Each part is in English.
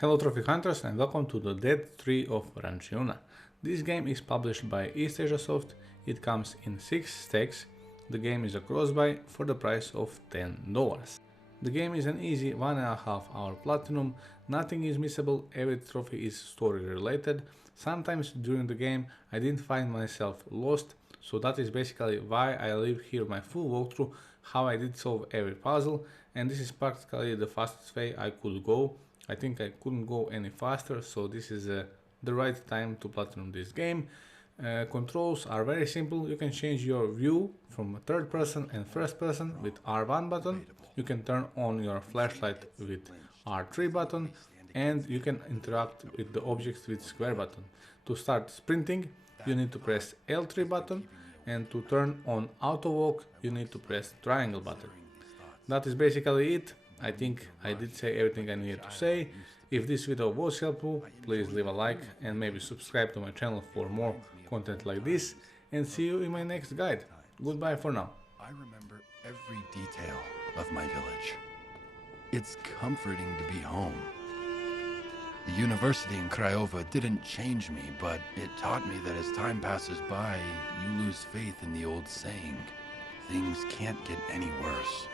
Hello Trophy Hunters and welcome to the Dead Tree of Ranchiuna. This game is published by East Asia Soft, it comes in 6 stacks, the game is a cross-buy for the price of $10. The game is an easy 1.5 hour platinum, nothing is missable, every trophy is story related. Sometimes during the game I didn't find myself lost, so that is basically why I leave here my full walkthrough, how I did solve every puzzle, and this is practically the fastest way I could go. I think I couldn't go any faster, so this is the right time to platinum this game. Controls are very simple. You can change your view from third person and first person with R1 button. You can turn on your flashlight with R3 button, and you can interact with the objects with square button. To start sprinting, you need to press L3 button, and to turn on auto walk, you need to press triangle button. That is basically it. I think I did say everything I needed to say. If this video was helpful, please leave a like and maybe subscribe to my channel for more content like this, and see you in my next guide. Goodbye for now. I remember every detail of my village. It's comforting to be home. The university in Craiova didn't change me, but it taught me that as time passes by, you lose faith in the old saying, things can't get any worse.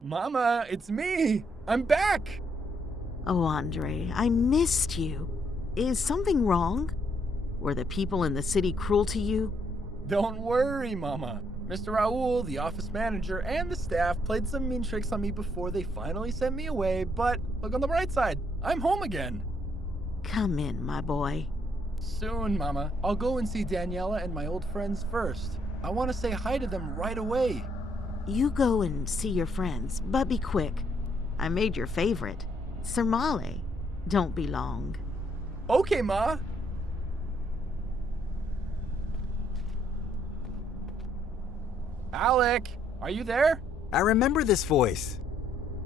Mama, it's me! I'm back! Oh, Andre, I missed you. Is something wrong? Were the people in the city cruel to you? Don't worry, Mama. Mr. Raoul, the office manager, and the staff played some mean tricks on me before they finally sent me away, but look on the bright side. I'm home again. Come in, my boy. Soon, Mama. I'll go and see Daniela and my old friends first. I want to say hi to them right away. You go and see your friends, but be quick. I made your favorite, Sarmale. Don't be long. Okay, Ma. Alec, are you there? I remember this voice.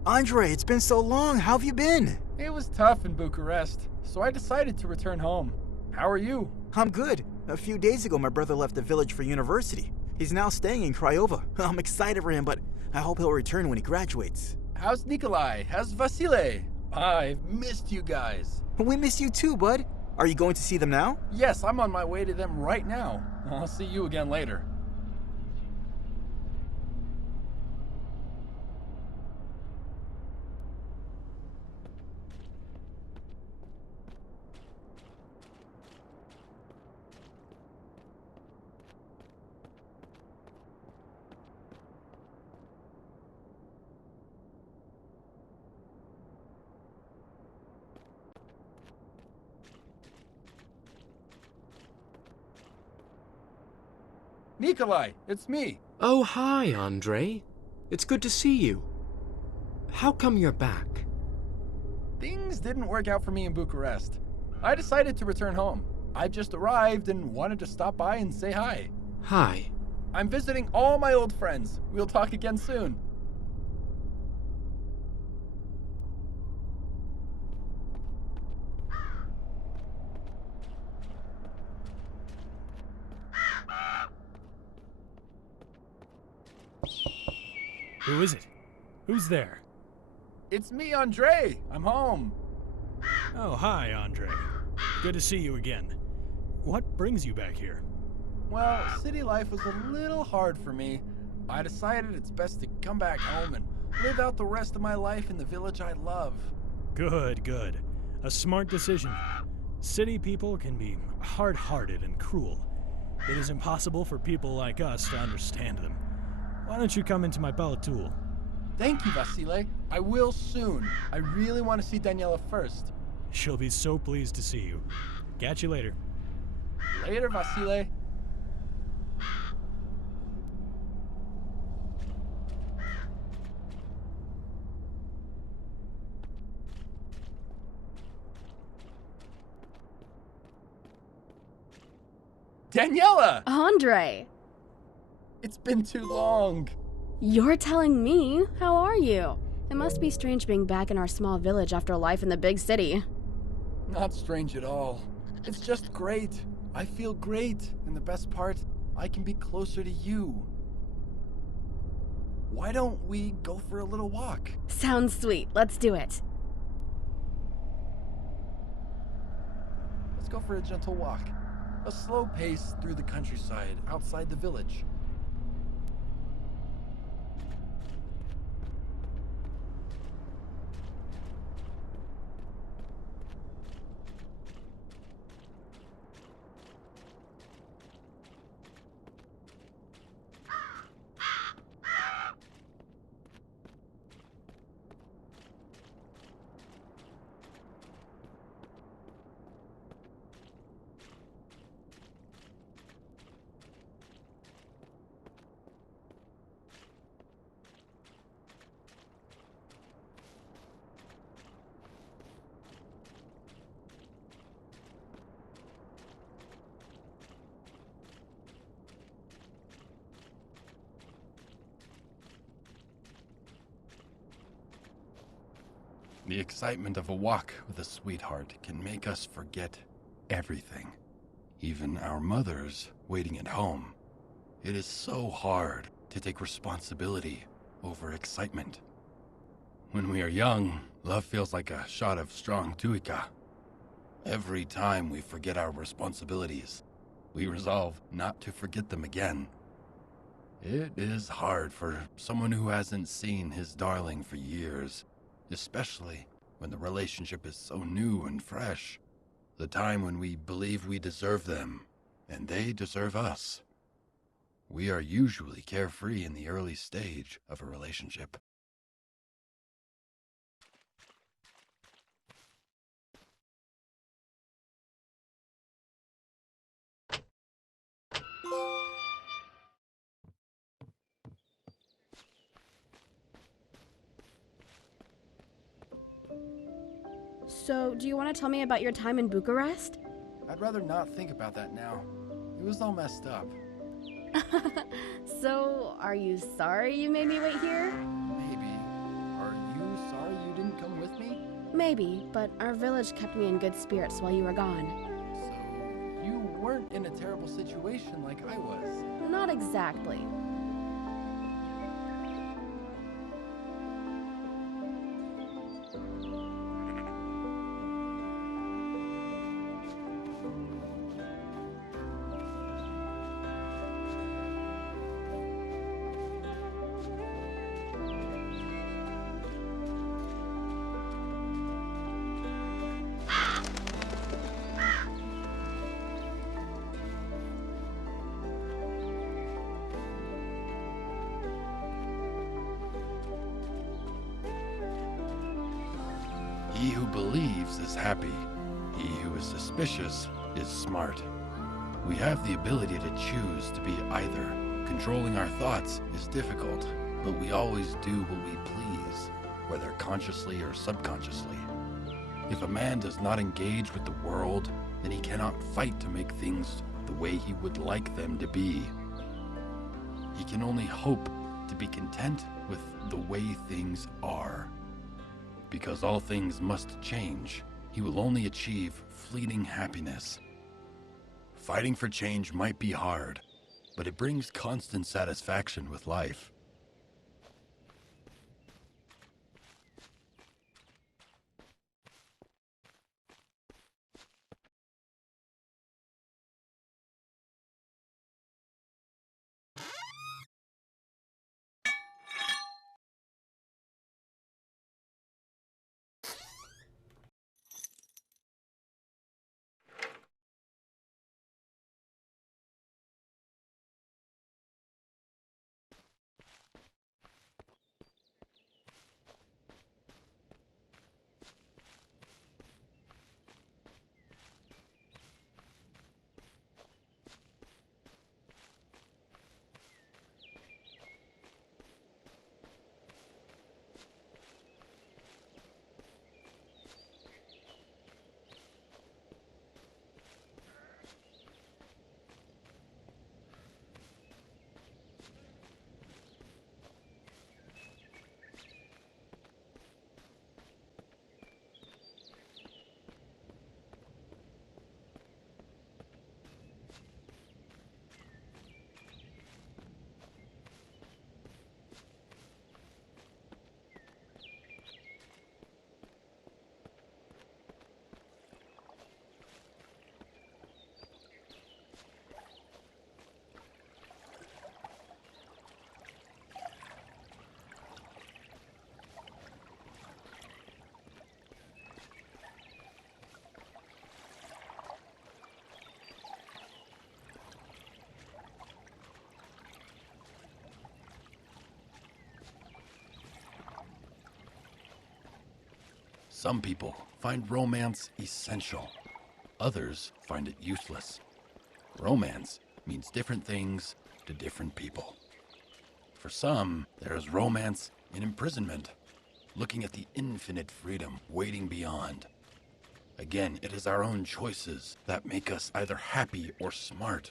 Andre, it's been so long. How have you been? It was tough in Bucharest, so I decided to return home. How are you? I'm good. A few days ago, my brother left the village for university. He's now staying in Craiova. I'm excited for him, but I hope he'll return when he graduates. How's Nikolai? How's Vasile? I've missed you guys. We miss you too, bud. Are you going to see them now? Yes, I'm on my way to them right now. I'll see you again later. Nikolai, it's me. Oh, hi, Andre. It's good to see you. How come you're back? Things didn't work out for me in Bucharest. I decided to return home. I've just arrived and wanted to stop by and say hi. Hi. I'm visiting all my old friends. We'll talk again soon. Who is it? Who's there? It's me, Andre. I'm home. Oh, hi, Andre. Good to see you again. What brings you back here? Well, city life was a little hard for me. I decided it's best to come back home and live out the rest of my life in the village I love. Good, good. A smart decision. City people can be hard-hearted and cruel. It is impossible for people like us to understand them. Why don't you come into my Palatul? Thank you, Vasile. I will soon. I really want to see Daniela first. She'll be so pleased to see you. Catch you later. Later, Vasile. Daniela! Andre! It's been too long. You're telling me? How are you? It must be strange being back in our small village after life in the big city. Not strange at all. It's just great. I feel great, and the best part, I can be closer to you. Why don't we go for a little walk? Sounds sweet. Let's do it. Let's go for a gentle walk. A slow pace through the countryside outside the village. The excitement of a walk with a sweetheart can make us forget everything, even our mothers waiting at home. It is so hard to take responsibility over excitement. When we are young, love feels like a shot of strong tuica. Every time we forget our responsibilities, we resolve not to forget them again. It is hard for someone who hasn't seen his darling for years, especially when the relationship is so new and fresh. The time when we believe we deserve them, and they deserve us. We are usually carefree in the early stage of a relationship. So, do you want to tell me about your time in Bucharest? I'd rather not think about that now. It was all messed up. So, are you sorry you made me wait here? Maybe. Are you sorry you didn't come with me? Maybe, but our village kept me in good spirits while you were gone. So, you weren't in a terrible situation like I was. Not exactly. He who believes is happy. He who is suspicious is smart. We have the ability to choose to be either. Controlling our thoughts is difficult, but we always do what we please, whether consciously or subconsciously. If a man does not engage with the world, then he cannot fight to make things the way he would like them to be. He can only hope to be content with the way things are. Because all things must change, he will only achieve fleeting happiness. Fighting for change might be hard, but it brings constant satisfaction with life. Some people find romance essential. Others find it useless. Romance means different things to different people. For some, there is romance in imprisonment, looking at the infinite freedom waiting beyond. Again, it is our own choices that make us either happy or smart.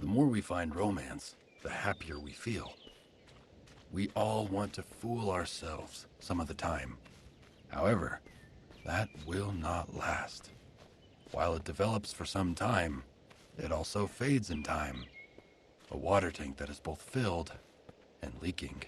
The more we find romance, the happier we feel. We all want to fool ourselves some of the time. However, that will not last. While it develops for some time, it also fades in time. A water tank that is both filled and leaking.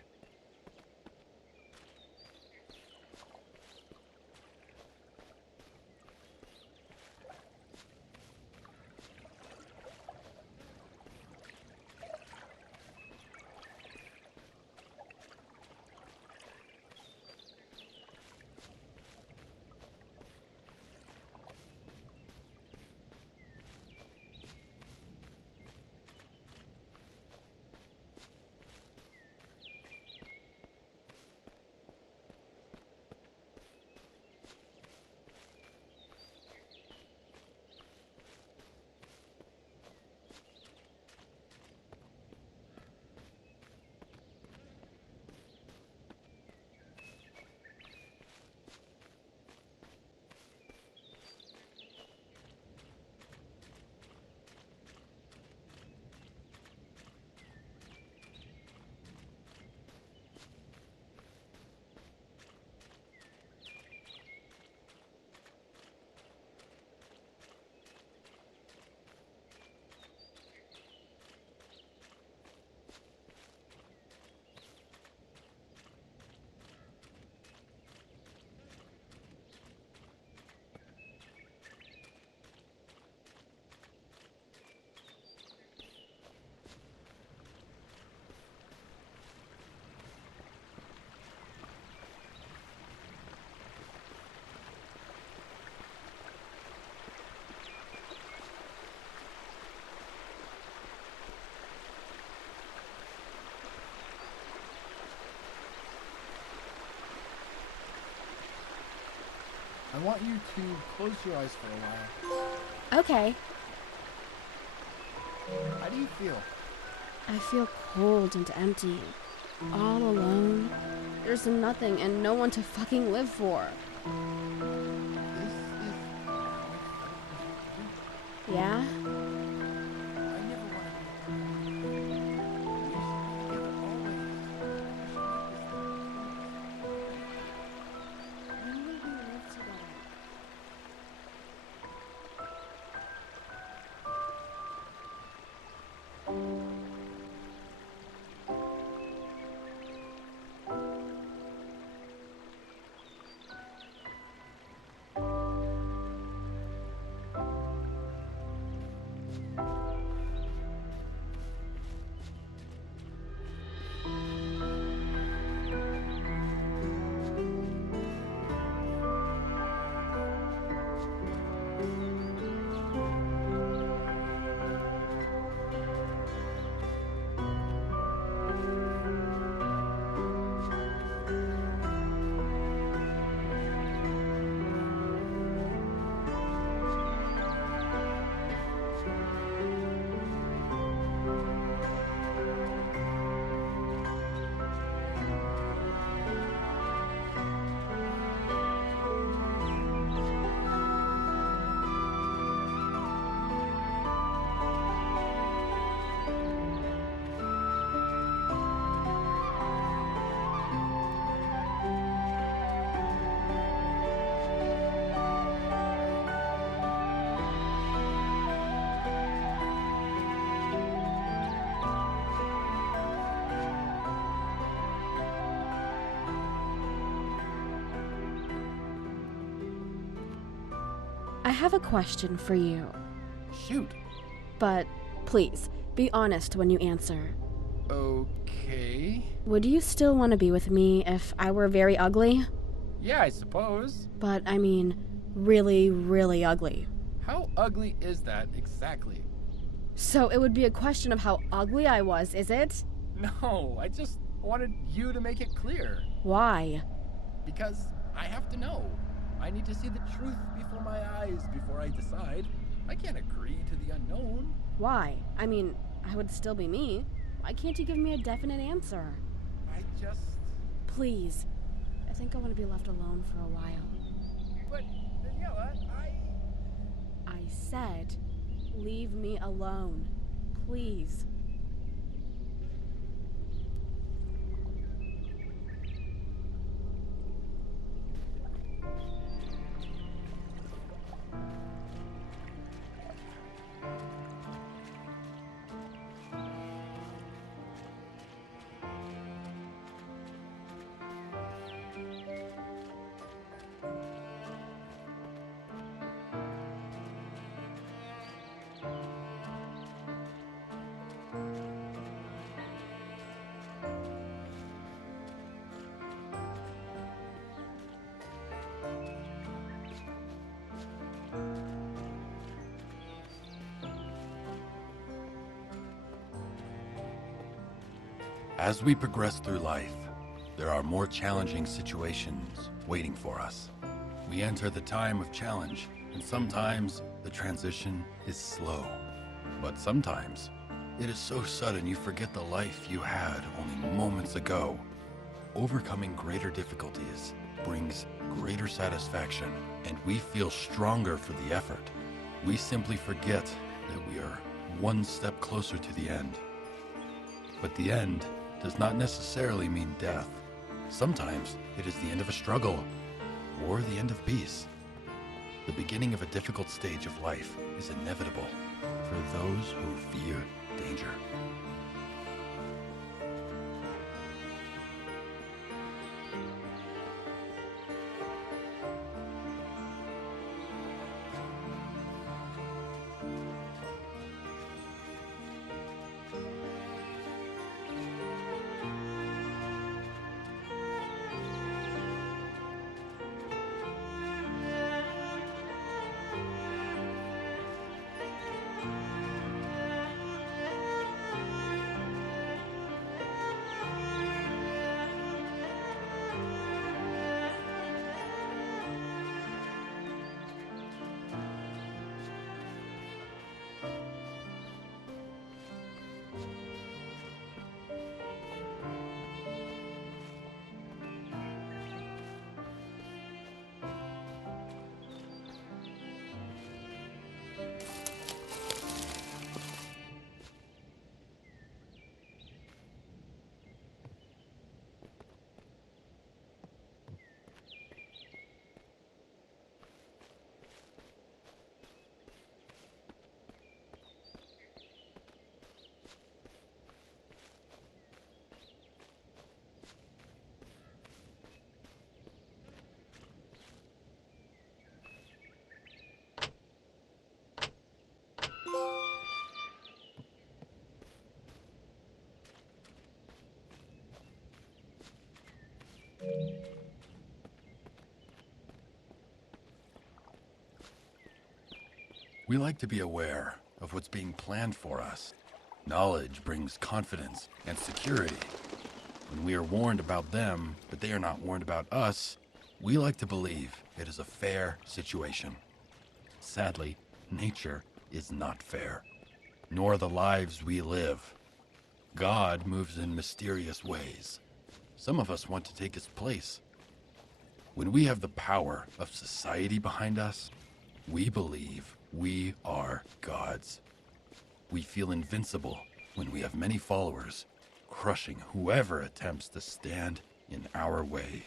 I want you to close your eyes for a while. Okay. How do you feel? I feel cold and empty, all alone. There's nothing and no one to fucking live for. This is how I Yeah? never wanted to. We should be together always. When will we live together? I have a question for you, Shoot. but please, be honest when you answer. Okay. Would you still want to be with me if I were very ugly? Yeah, I suppose. But I mean, really, really ugly. How ugly is that exactly? So it would be a question of how ugly I was, is it? No, I just wanted you to make it clear. Why? Because I have to know. I need to see the truth before my eyes before I decide. I can't agree to the unknown. Why? I mean, I would still be me. Why can't you give me a definite answer? I just... Please. I think I want to be left alone for a while. But, Daniela, I said, leave me alone. Please. As we progress through life, there are more challenging situations waiting for us. We enter the time of challenge, and sometimes the transition is slow. But sometimes it is so sudden you forget the life you had only moments ago. Overcoming greater difficulties brings greater satisfaction, and we feel stronger for the effort. We simply forget that we are one step closer to the end. But the end does not necessarily mean death. Sometimes it is the end of a struggle or the end of peace. The beginning of a difficult stage of life is inevitable for those who fear danger. We like to be aware of what's being planned for us. Knowledge brings confidence and security. When we are warned about them, but they are not warned about us, we like to believe it is a fair situation. Sadly, nature is not fair, nor the lives we live. God moves in mysterious ways. Some of us want to take his place. When we have the power of society behind us, we believe we are gods. We feel invincible when we have many followers, crushing whoever attempts to stand in our way.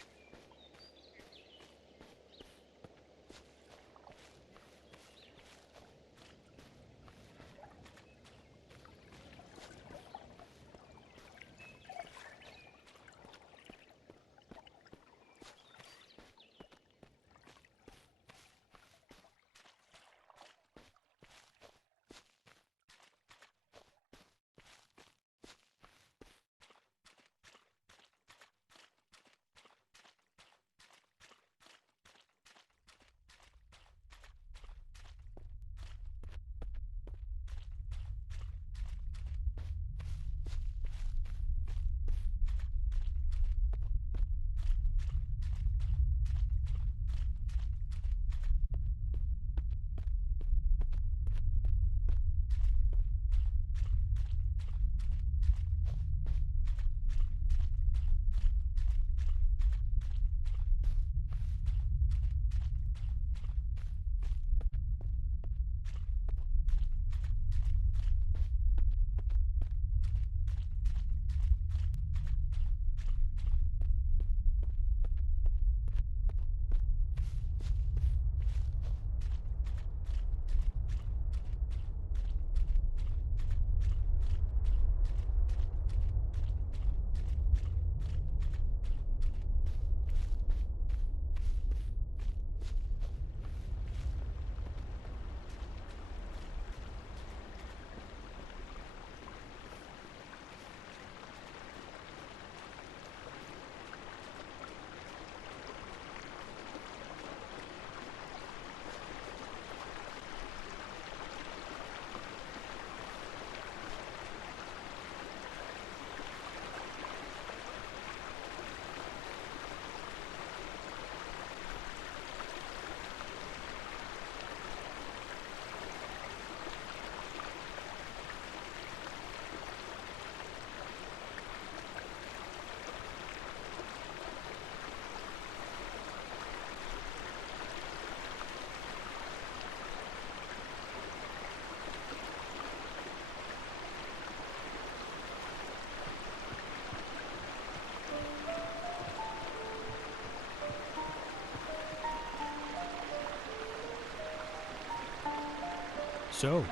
So,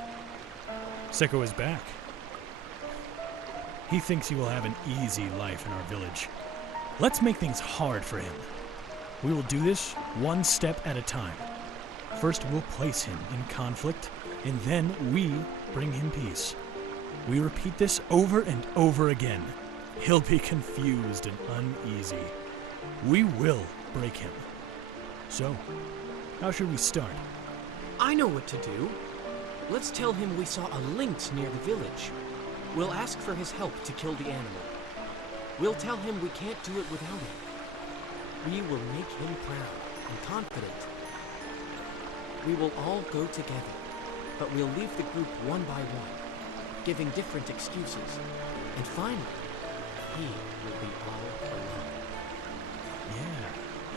Sicko is back. He thinks he will have an easy life in our village. Let's make things hard for him. We will do this one step at a time. First, we'll place him in conflict, and then we bring him peace. We repeat this over and over again. He'll be confused and uneasy. We will break him. So, how should we start? I know what to do. Let's tell him we saw a lynx near the village. We'll ask for his help to kill the animal. We'll tell him we can't do it without him. We will make him proud and confident. We will all go together, but we'll leave the group one by one, giving different excuses. And finally, he will be all alone. Yeah,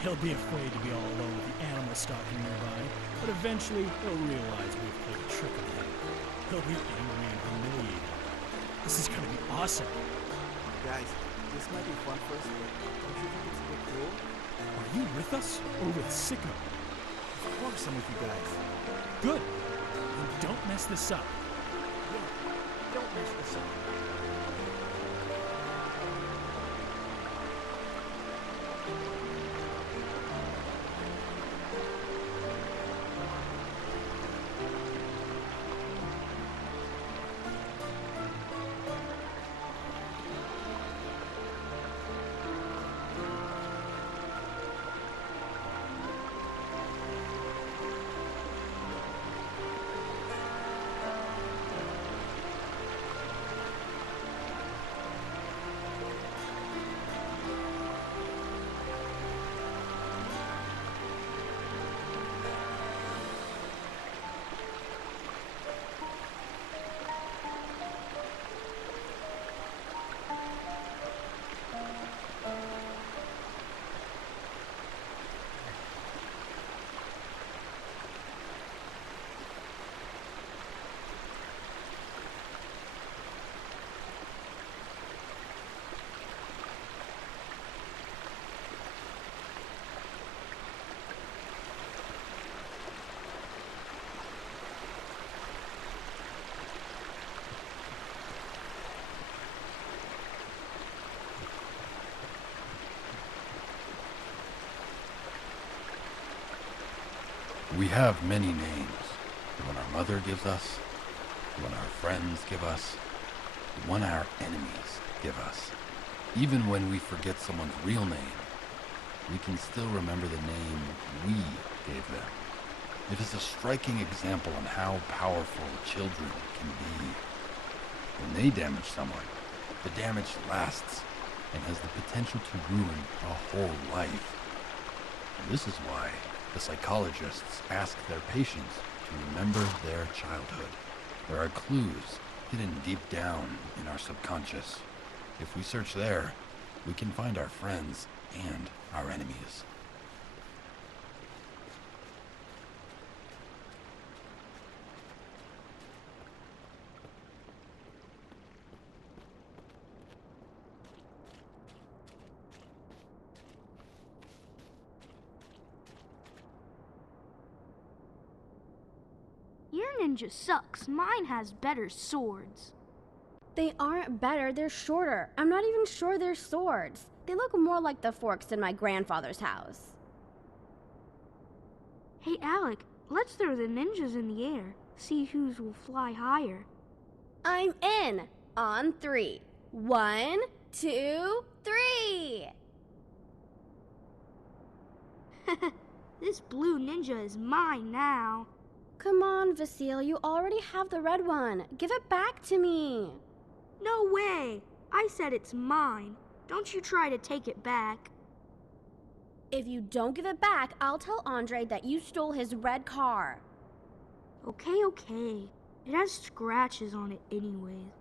he'll be afraid to be all alone with the animal stalking nearby, but eventually he'll realize we've played a trick on him. He'll be angry and humiliated. This is gonna be awesome. Guys, this might be fun for us, but don't you think it's a bit cruel? Are you with us or with Sicko? Of course I'm with you guys. Good. Then don't mess this up. Yeah, don't mess this up. We have many names. The one our mother gives us, the one our friends give us, the one our enemies give us. Even when we forget someone's real name, we can still remember the name we gave them. It is a striking example on how powerful children can be. When they damage someone, the damage lasts and has the potential to ruin a whole life. And this is why the psychologists ask their patients to remember their childhood. There are clues hidden deep down in our subconscious. If we search there, we can find our friends and our enemies. Your ninja sucks. Mine has better swords. They aren't better, they're shorter. I'm not even sure they're swords. They look more like the forks in my grandfather's house. Hey, Alec, let's throw the ninjas in the air. See whose will fly higher. I'm in. On 3. 1, 2, 3. This blue ninja is mine now. Come on, Vasile, you already have the red one. Give it back to me. No way. I said it's mine. Don't you try to take it back. If you don't give it back, I'll tell Andre that you stole his red car. Okay. It has scratches on it anyways.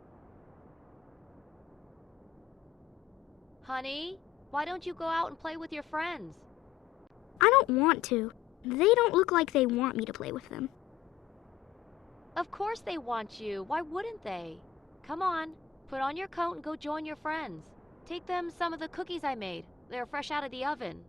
Honey, why don't you go out and play with your friends? I don't want to. They don't look like they want me to play with them. Of course they want you. Why wouldn't they? Come on, put on your coat and go join your friends. Take them some of the cookies I made. They're fresh out of the oven.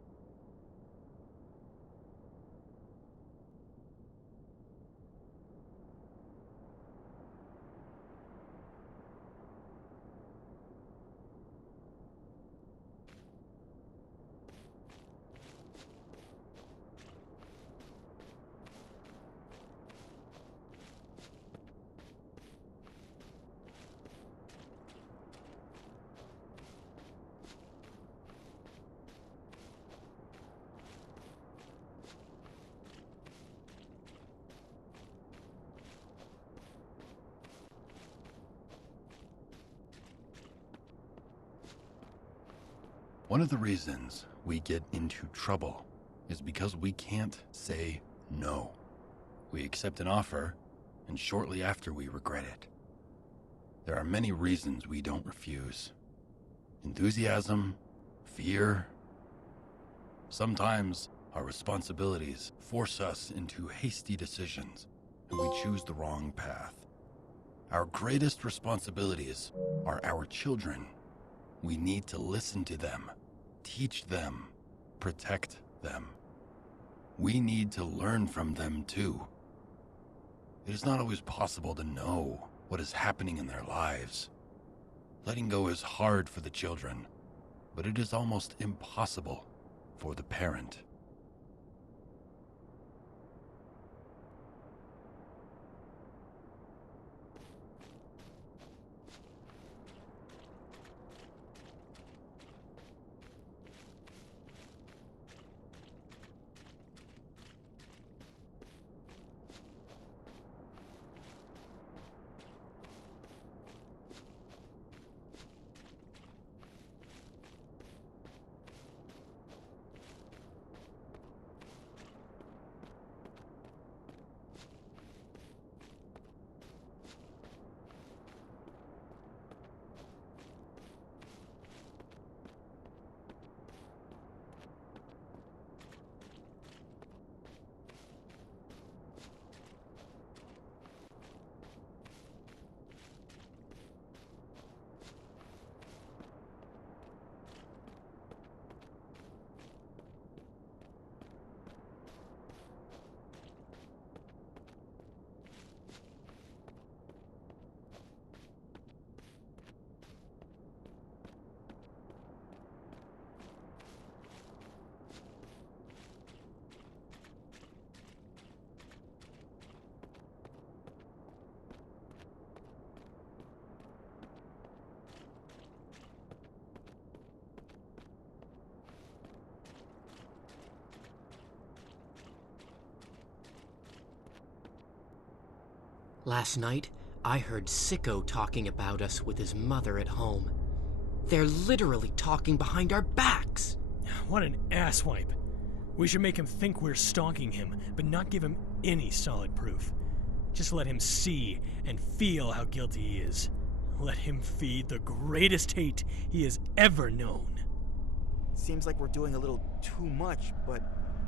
One of the reasons we get into trouble is because we can't say no. We accept an offer, and shortly after we regret it. There are many reasons we don't refuse. Enthusiasm, fear. Sometimes our responsibilities force us into hasty decisions, and we choose the wrong path. Our greatest responsibilities are our children. We need to listen to them, teach them, protect them. We need to learn from them too. It is not always possible to know what is happening in their lives. Letting go is hard for the children, but it is almost impossible for the parent. Last night, I heard Sicko talking about us with his mother at home. They're literally talking behind our backs. What an asswipe. We should make him think we're stalking him, but not give him any solid proof. Just let him see and feel how guilty he is. Let him feed the greatest hate he has ever known. Seems like we're doing a little too much, but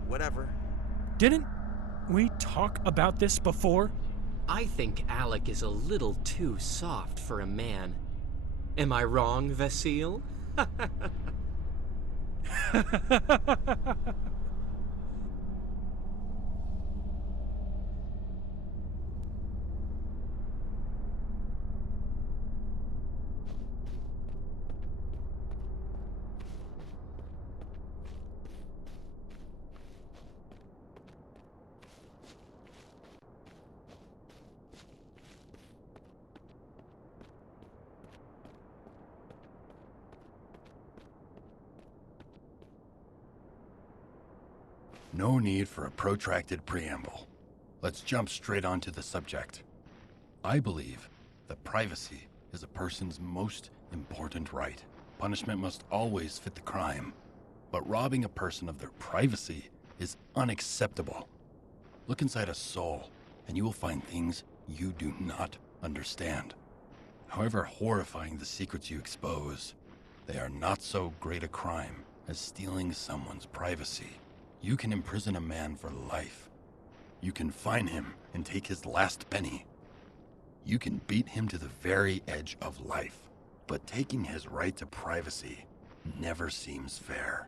whatever. Didn't we talk about this before? I think Alec is a little too soft for a man. Am I wrong, Vasile? No need for a protracted preamble. Let's jump straight onto the subject. I believe that privacy is a person's most important right. Punishment must always fit the crime, but robbing a person of their privacy is unacceptable. Look inside a soul, and you will find things you do not understand. However horrifying the secrets you expose, they are not so great a crime as stealing someone's privacy. You can imprison a man for life. You can fine him and take his last penny. You can beat him to the very edge of life. But taking his right to privacy never seems fair.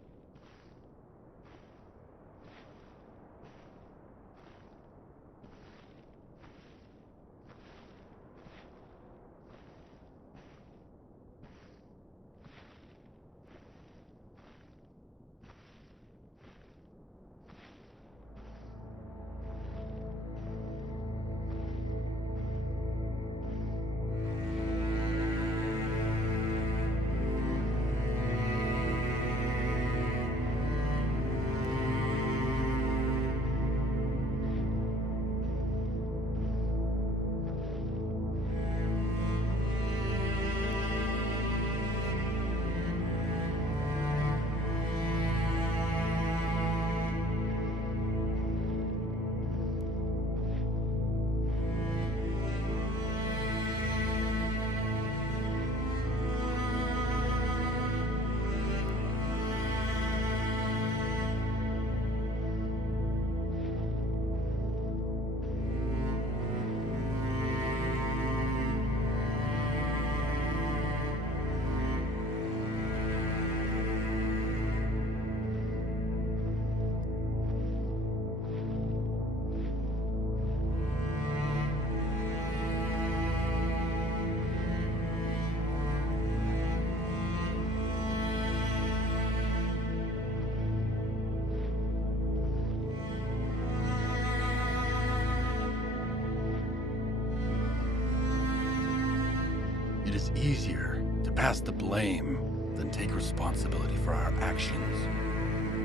It is easier to pass the blame than take responsibility for our actions.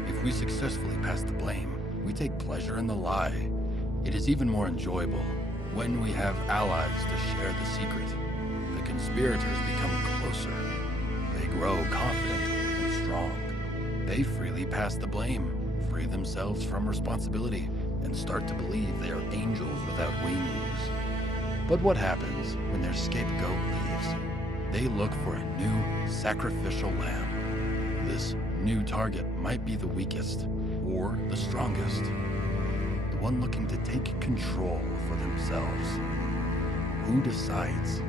If we successfully pass the blame, we take pleasure in the lie. It is even more enjoyable when we have allies to share the secret. The conspirators become closer. They grow confident and strong. They freely pass the blame, free themselves from responsibility, and start to believe they are angels without wings. But what happens when their scapegoat leaves? They look for a new sacrificial lamb. This new target might be the weakest or the strongest. The one looking to take control for themselves. Who decides?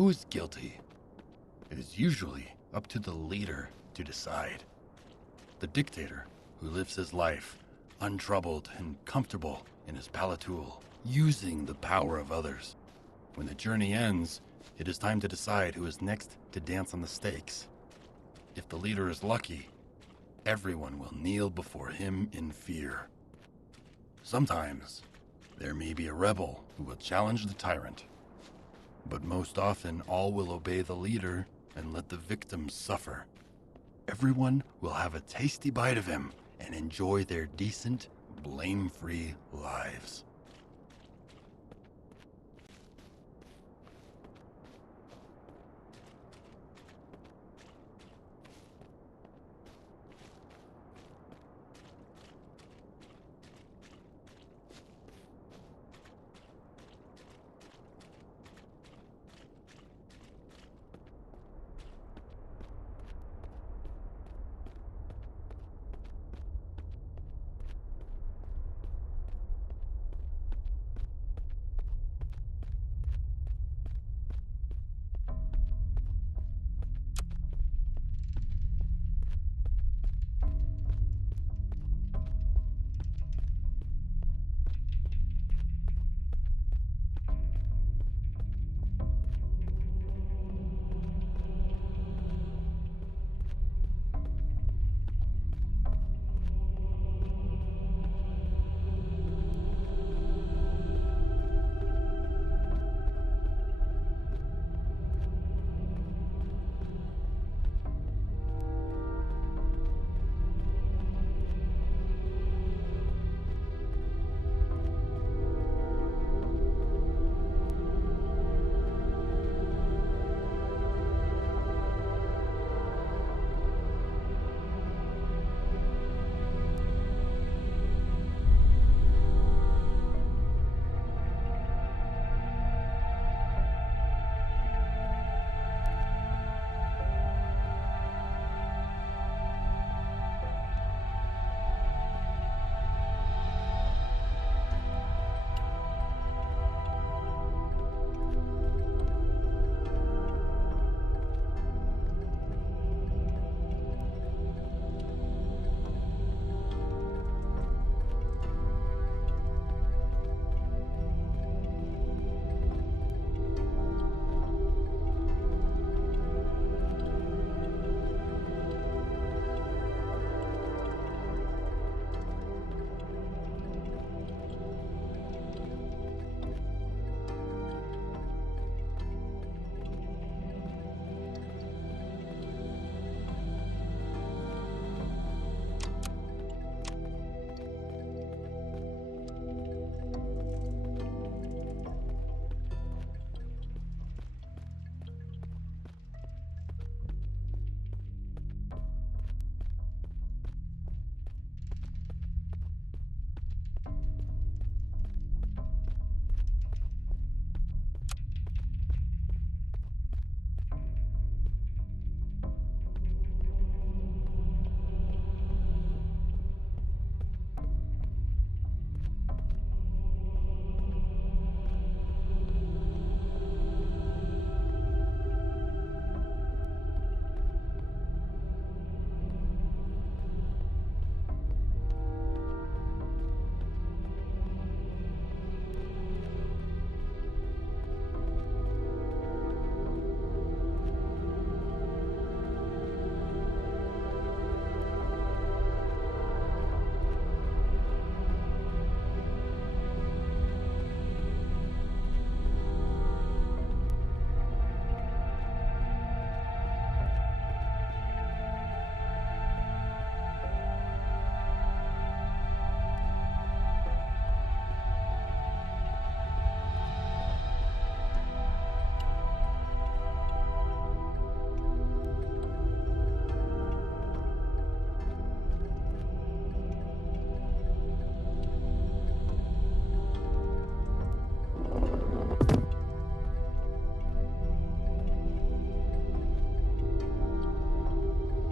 Who's guilty? It is usually up to the leader to decide. The dictator who lives his life untroubled and comfortable in his palatul, using the power of others. When the journey ends, it is time to decide who is next to dance on the stakes. If the leader is lucky, everyone will kneel before him in fear. Sometimes, there may be a rebel who will challenge the tyrant. But most often, all will obey the leader and let the victims suffer. Everyone will have a tasty bite of him and enjoy their decent, blame-free lives.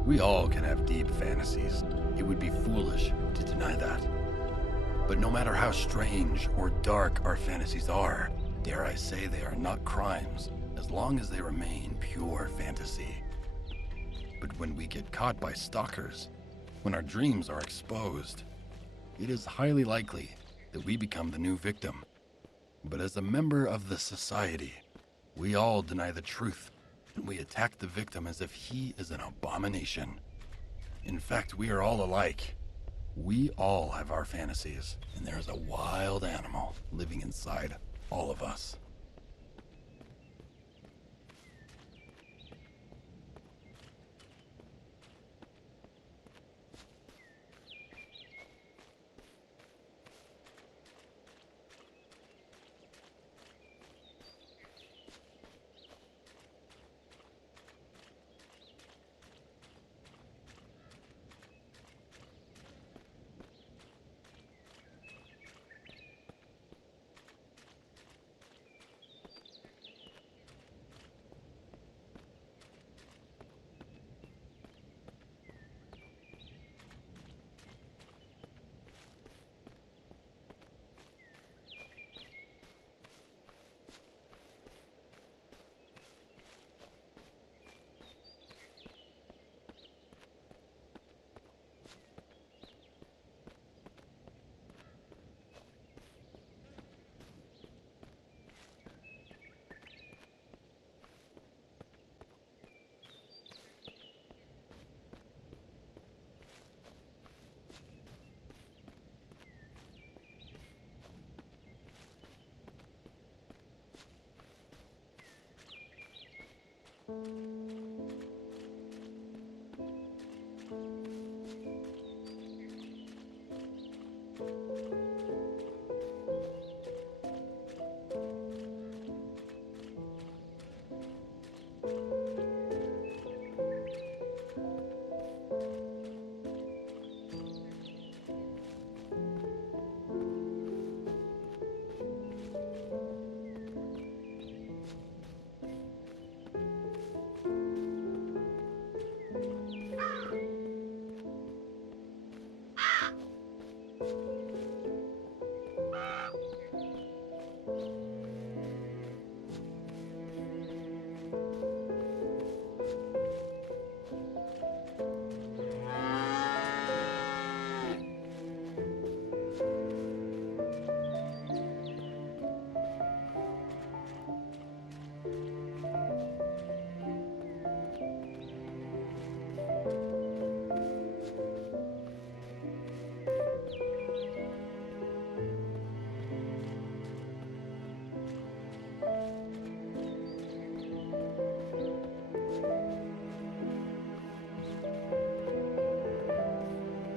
We all can have deep fantasies. It would be foolish to deny that. But no matter how strange or dark our fantasies are, dare I say they are not crimes, as as long as they remain pure fantasy. But when we get caught by stalkers, when our dreams are exposed, it is highly likely that we become the new victim. But as a member of the society, we all deny the truth, and we attack the victim as if he is an abomination. In fact, we are all alike. We all have our fantasies, and there is a wild animal living inside all of us.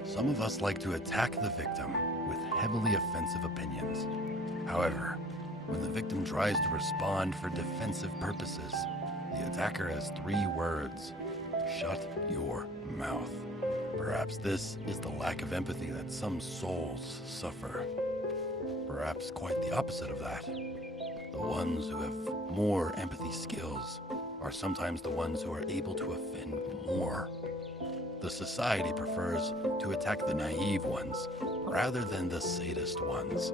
Some of us like to attack the victim with heavily offensive opinions. However, when the victim tries to respond for defensive purposes, the attacker has 3 words: shut your mouth. Perhaps this is the lack of empathy that some souls suffer. Perhaps quite the opposite of that. The ones who have more empathy skills are sometimes the ones who are able to offend more. The society prefers to attack the naive ones rather than the sadist ones.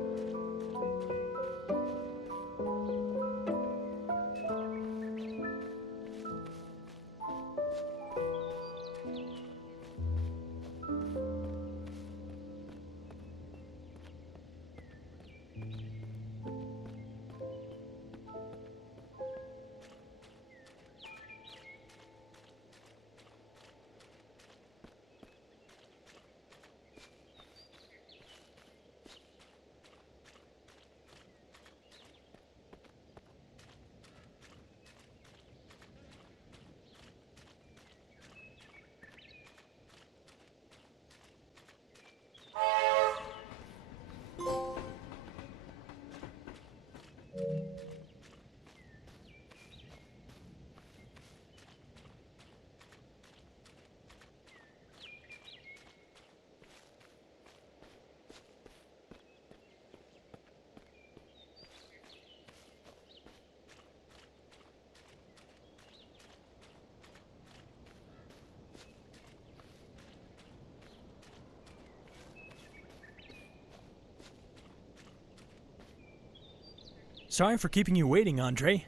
Sorry for keeping you waiting, Andre.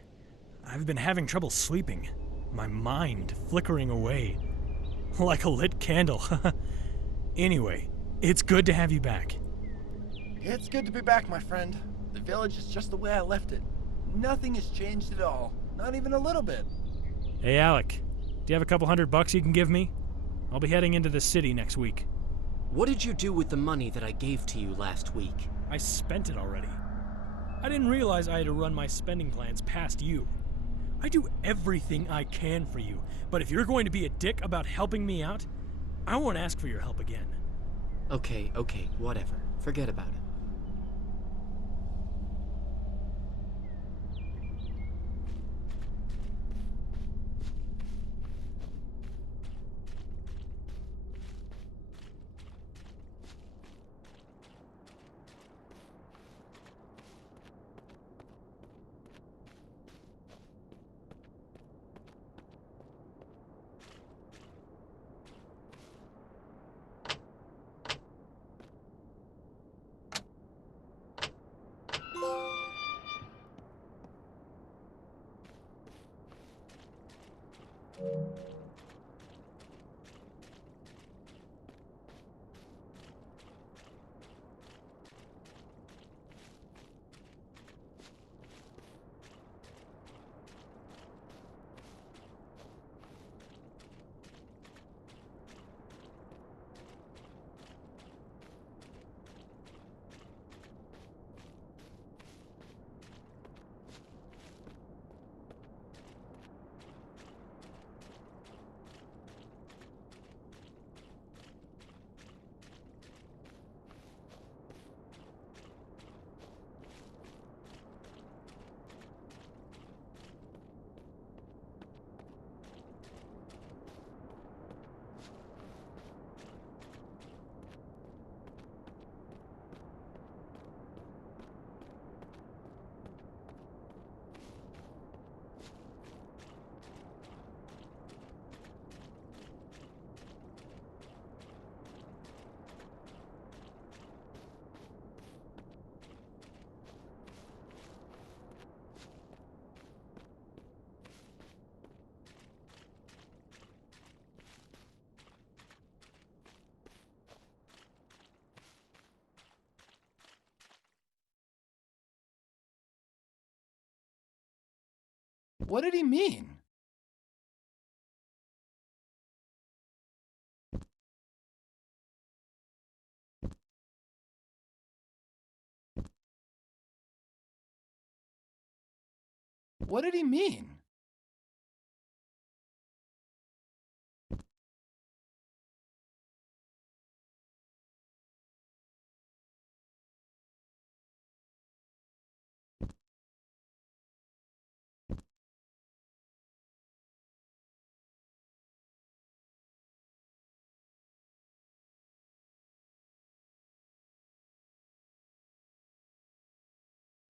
I've been having trouble sleeping. My mind flickering away. Like a lit candle. Anyway, it's good to have you back. It's good to be back, my friend. The village is just the way I left it. Nothing has changed at all. Not even a little bit. Hey, Alec. Do you have a couple $100 you can give me? I'll be heading into the city next week. What did you do with the money that I gave to you last week? I spent it already. I didn't realize I had to run my spending plans past you. I do everything I can for you, but if you're going to be a dick about helping me out, I won't ask for your help again. Okay, whatever. Forget about it. What did he mean? What did he mean?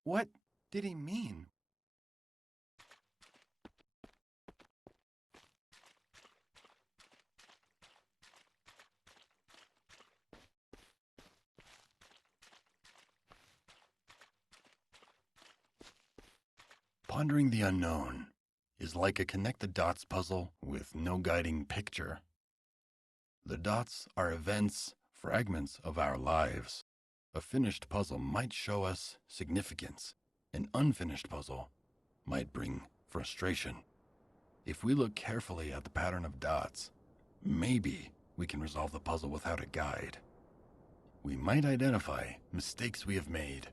What did he mean? Pondering the unknown is like a connect-the-dots puzzle with no guiding picture. The dots are events, fragments of our lives. A finished puzzle might show us significance. An unfinished puzzle might bring frustration. If we look carefully at the pattern of dots, maybe we can resolve the puzzle without a guide. We might identify mistakes we have made.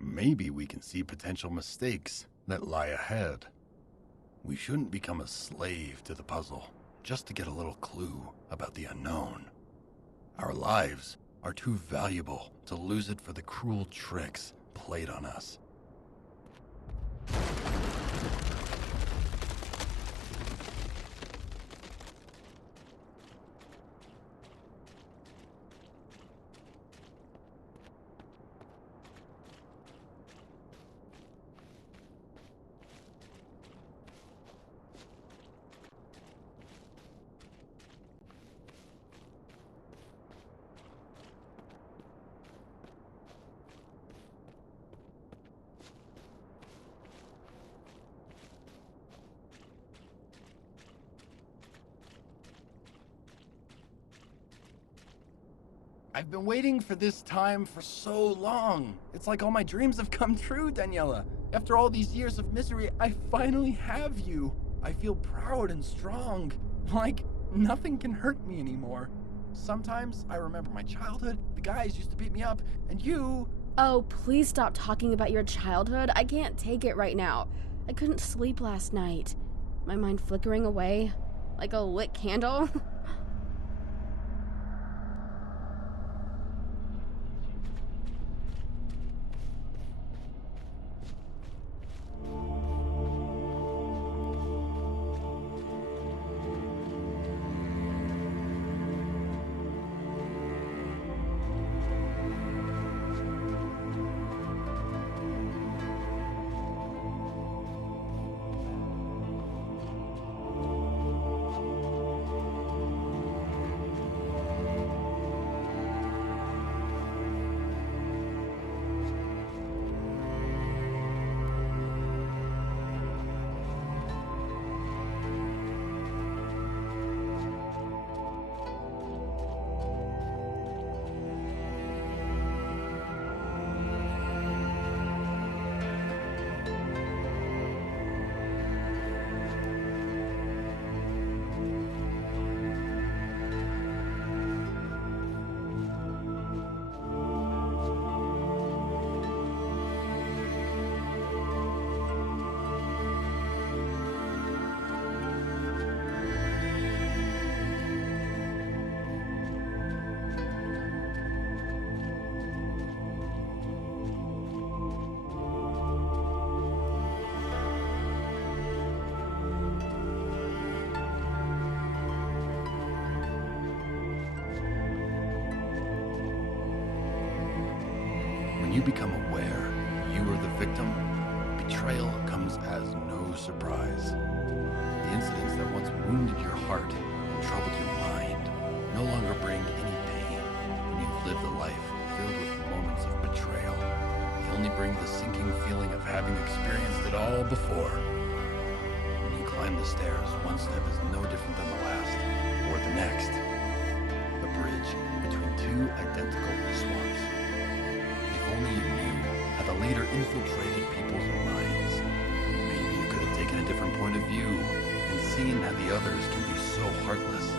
Maybe we can see potential mistakes that lie ahead. We shouldn't become a slave to the puzzle just to get a little clue about the unknown. Our lives are too valuable to lose it for the cruel tricks played on us. I've been waiting for this time for so long. It's like all my dreams have come true, Daniela. After all these years of misery, I finally have you. I feel proud and strong. Like nothing can hurt me anymore. Sometimes I remember my childhood, the guys used to beat me up, and you... Oh, please stop talking about your childhood. I can't take it right now. I couldn't sleep last night. My mind flickering away like a lit candle. When you become aware you are the victim, betrayal comes as no surprise. The incidents that once wounded your heart and troubled your mind no longer bring any pain when you've lived a life filled with moments of betrayal. They only bring the sinking feeling of having experienced it all before. When you climb the stairs, one step is no different than the last, or the next. The bridge between two identical swamps. If only you knew how the leader infiltrated people's minds. Maybe you could have taken a different point of view and seen how the others can be so heartless.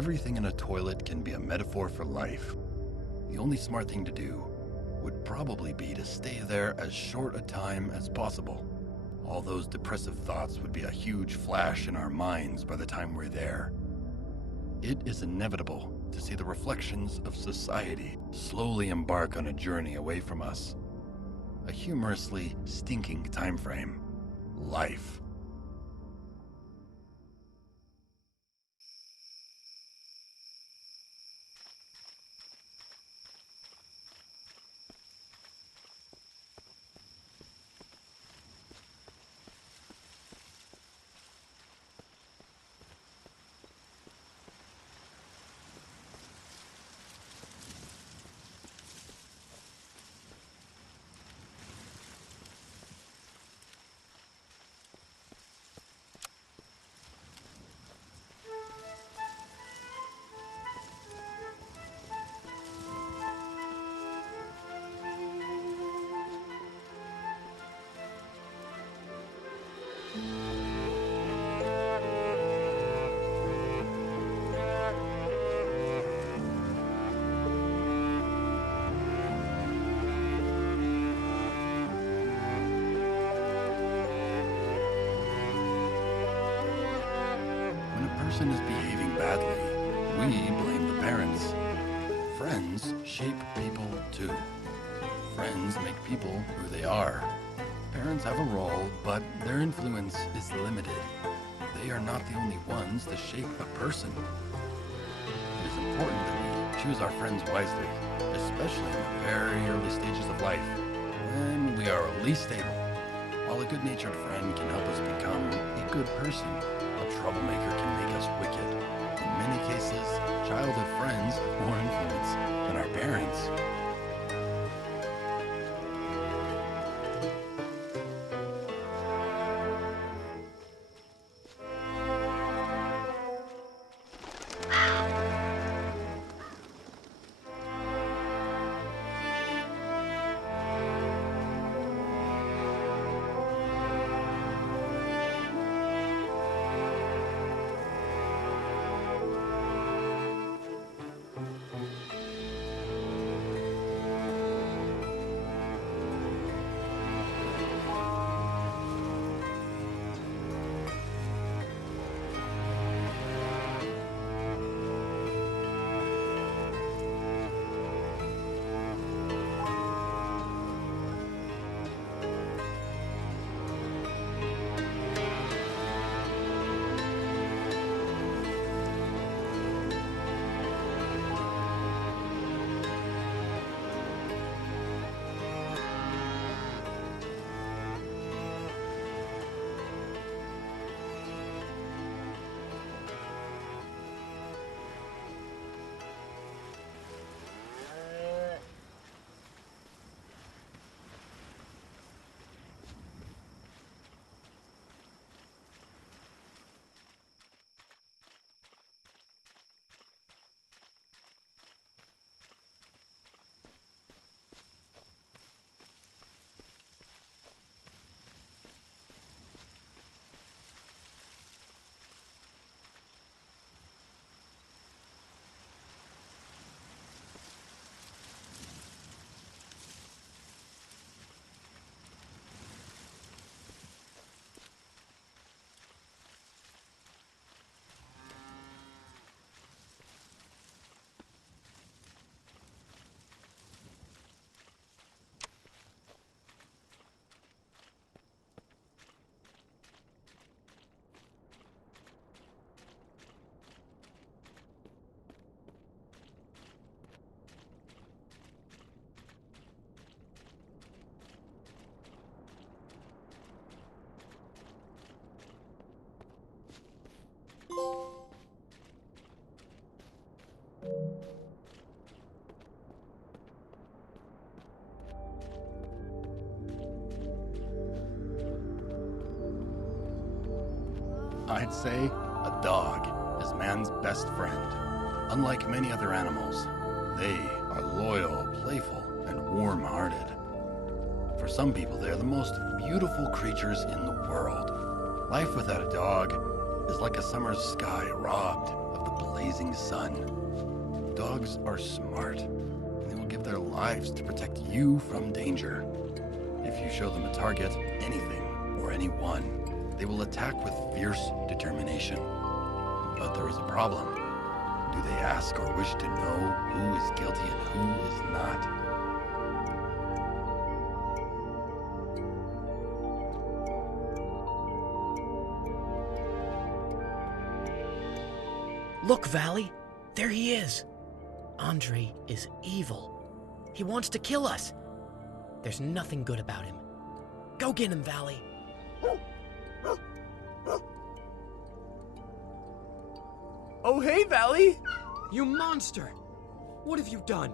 everything in a toilet can be a metaphor for life, the only smart thing to do would probably be to stay there as short a time as possible. All those depressive thoughts would be a huge flash in our minds by the time we're there. It is inevitable to see the reflections of society slowly embark on a journey away from us. A humorously stinking time frame. Life. Person is behaving badly, we blame the parents. Friends shape people too. Friends make people who they are. Parents have a role, but their influence is limited. They are not the only ones to shape a person. It is important that we choose our friends wisely, especially in the very early stages of life, when we are least stable. While a good-natured friend can help us become a good person, a troublemaker can make us wicked. In many cases, childhood friends have more influence than our parents. I'd say a dog is man's best friend. Unlike many other animals, they are loyal, playful, and warm-hearted. For some people, they are the most beautiful creatures in the world. Life without a dog is like a summer's sky robbed of the blazing sun. Dogs are smart. They will give their lives to protect you from danger. If you show them a target, anything or anyone, they will attack with fierce determination. But there is a problem. Do they ask or wish to know who is guilty and who is not? Look, Valley! There he is! Andre is evil. He wants to kill us. There's nothing good about him. Go get him, Valley! Oh, hey, Valley! You monster! What have you done?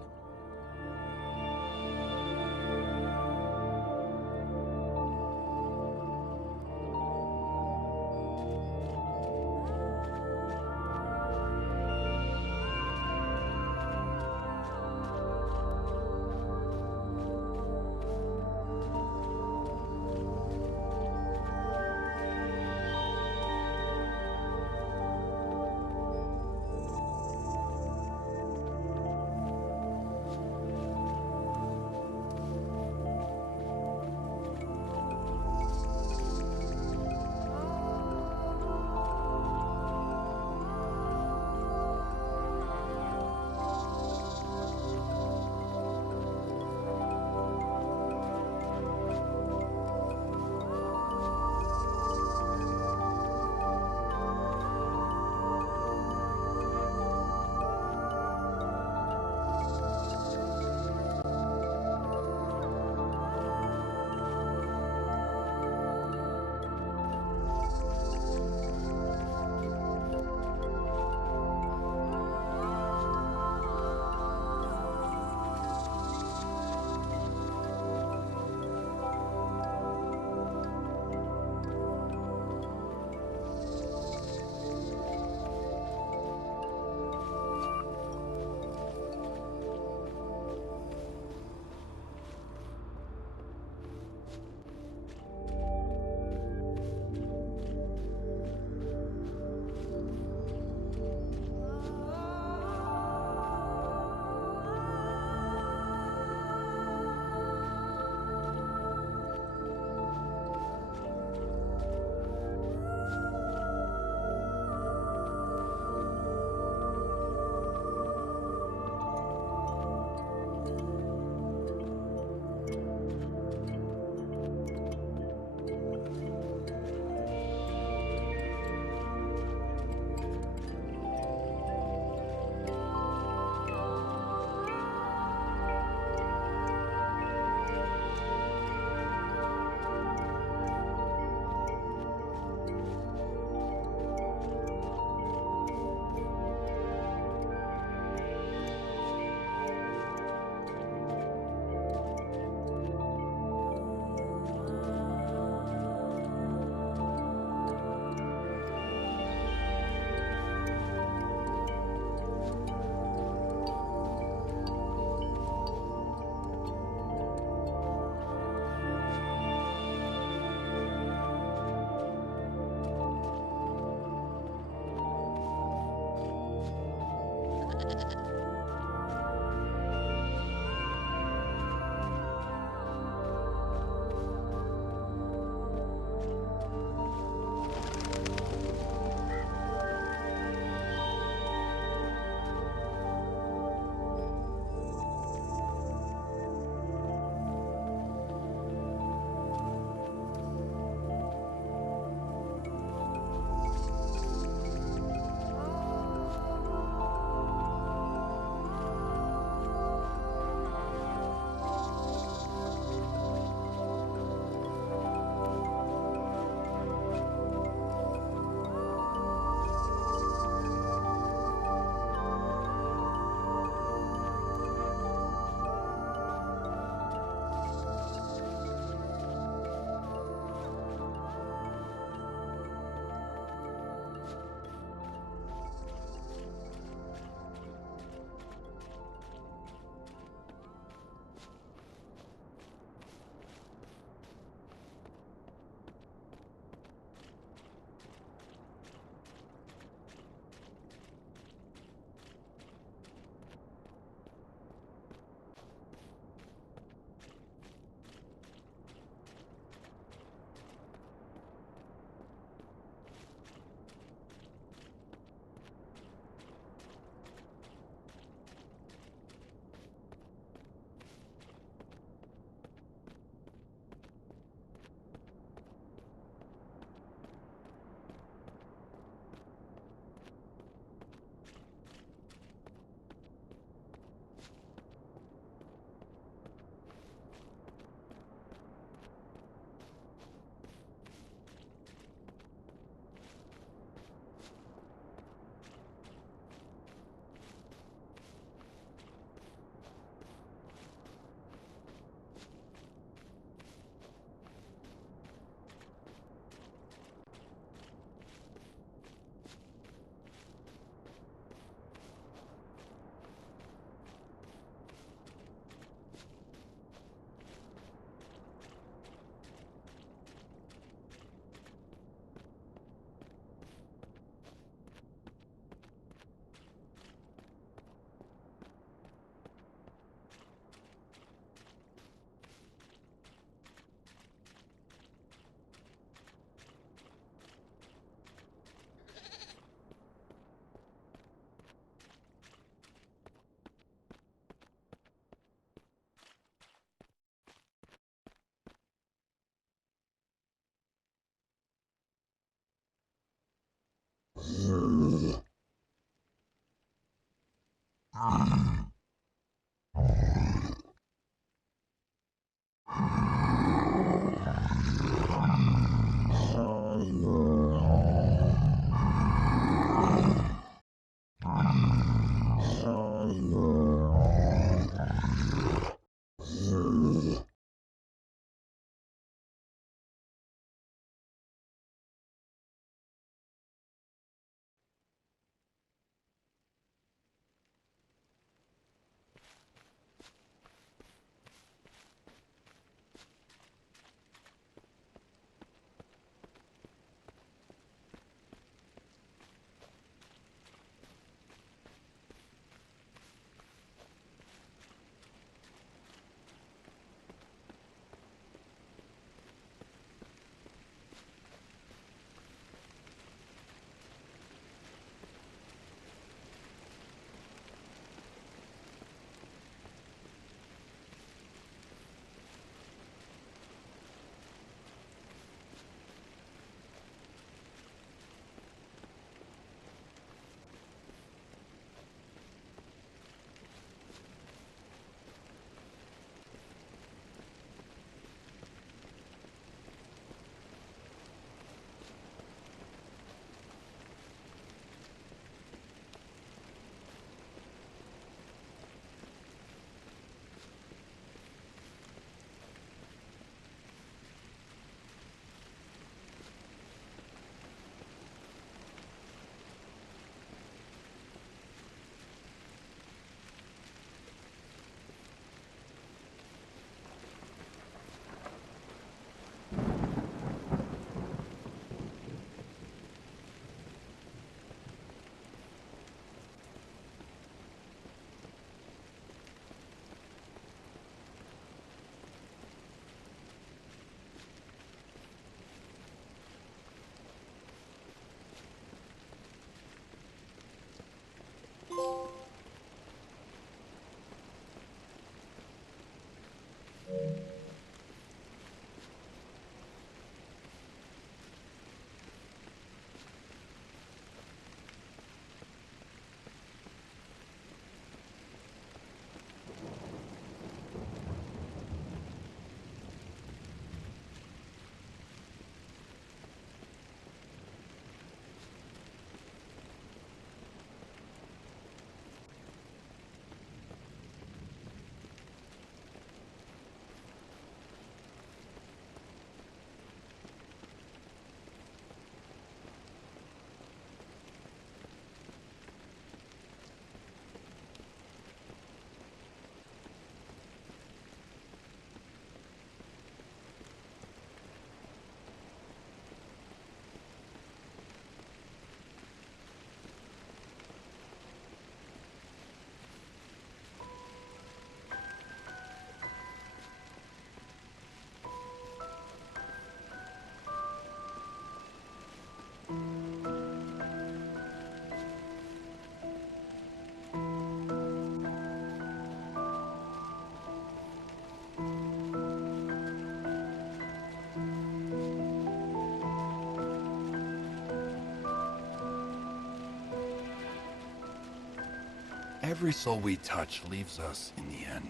Every soul we touch leaves us in the end.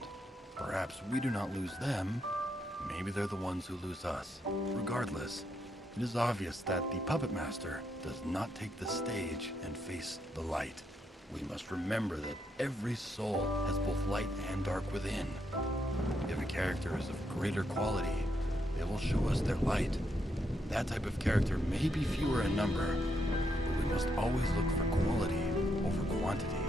Perhaps we do not lose them. Maybe they're the ones who lose us. Regardless, it is obvious that the Puppet Master does not take the stage and face the light. We must remember that every soul has both light and dark within. If a character is of greater quality, they will show us their light. That type of character may be fewer in number, but we must always look for quality over quantity.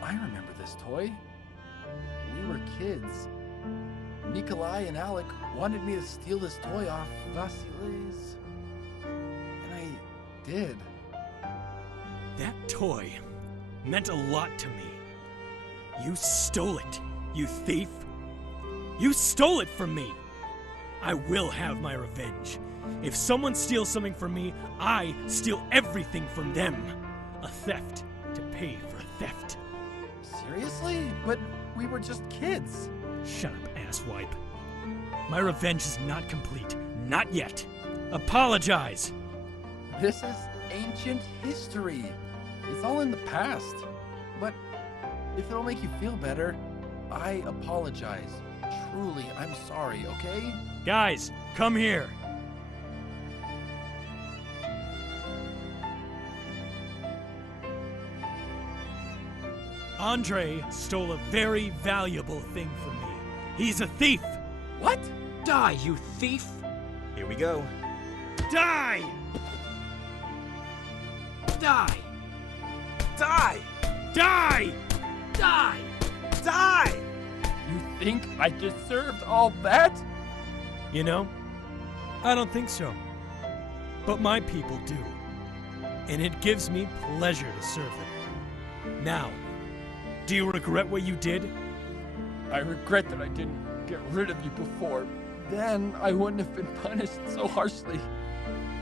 I remember this toy. We were kids. Nikolai and Alec wanted me to steal this toy off Vasily's. And I did. That toy meant a lot to me. You stole it, you thief. You stole it from me. I will have my revenge. If someone steals something from me, I steal everything from them. A theft to pay for a theft. Seriously? But we were just kids. Shut up, asswipe. My revenge is not complete. Not yet. Apologize. This is ancient history. It's all in the past. But if it'll make you feel better, I apologize. Truly, I'm sorry, okay? Guys, come here. Andre stole a very valuable thing from me. He's a thief. What? Die, you thief! Here we go. Die! Die! Die! Die! Die! Die! You think I deserved all that? You know, I don't think so. But my people do. And it gives me pleasure to serve them. Now, do you regret what you did? I regret that I didn't get rid of you before. Then I wouldn't have been punished so harshly.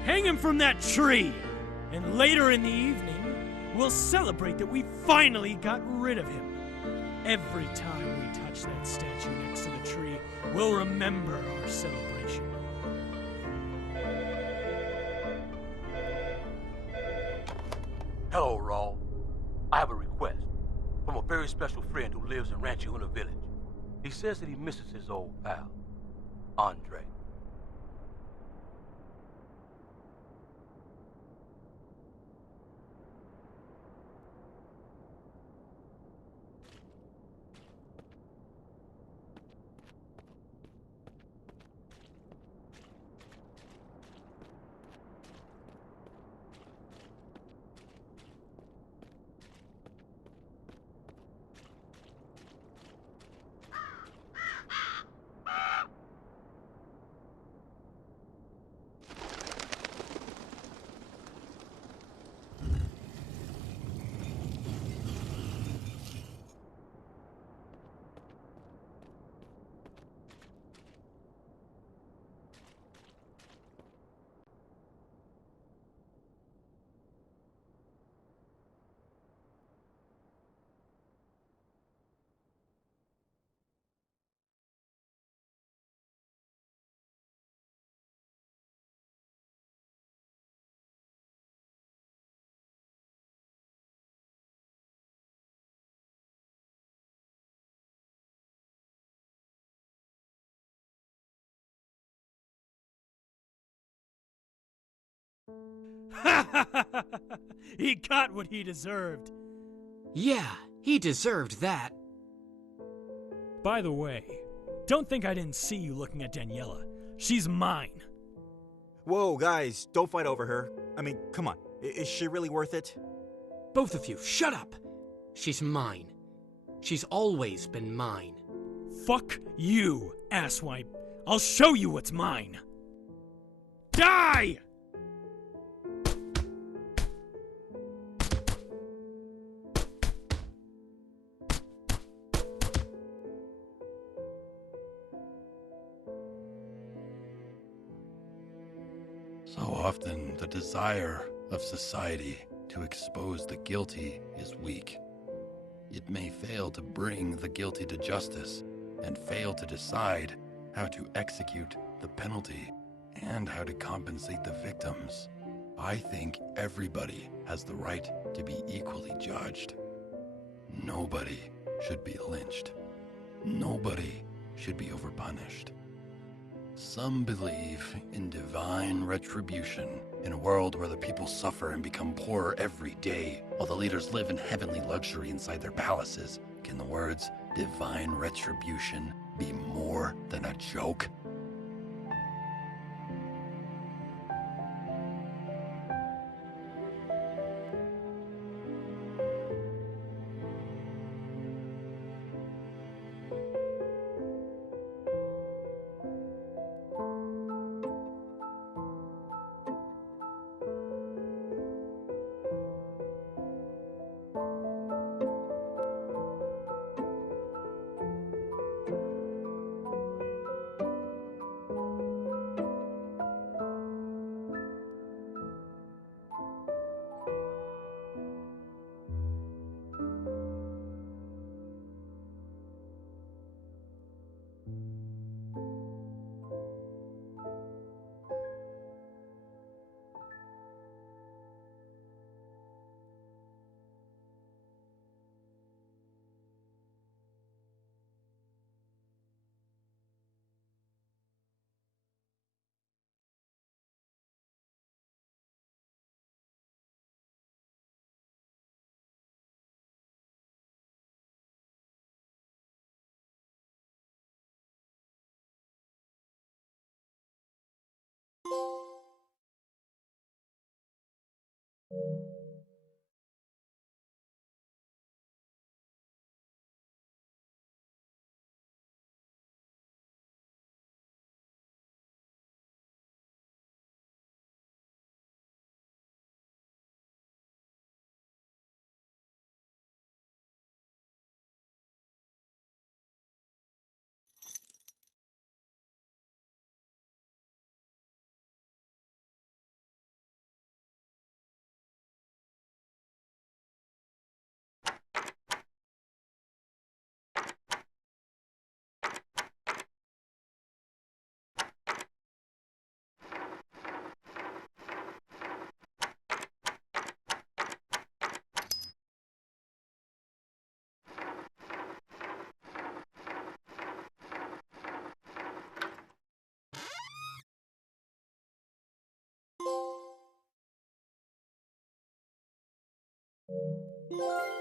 Hang him from that tree! And later in the evening, we'll celebrate that we finally got rid of him. Every time we touch that statue next to the tree, we'll remember our celebration. Hello, Raw. I have a request from a very special friend who lives in Ranchiuna village. He says that he misses his old pal, Andre. He got what he deserved. Yeah, he deserved that. By the way, don't think I didn't see you looking at Daniela. She's mine. Whoa, guys, don't fight over her. I mean, come on. Is she really worth it? Both of you, shut up! She's mine. She's always been mine. Fuck you, asswipe. I'll show you what's mine. Die! So often, the desire of society to expose the guilty is weak. It may fail to bring the guilty to justice and fail to decide how to execute the penalty and how to compensate the victims. I think everybody has the right to be equally judged. Nobody should be lynched. Nobody should be overpunished. Some believe in divine retribution in a world where the people suffer and become poorer every day, while the leaders live in heavenly luxury inside their palaces. Can the words divine retribution be more than a joke? Bye.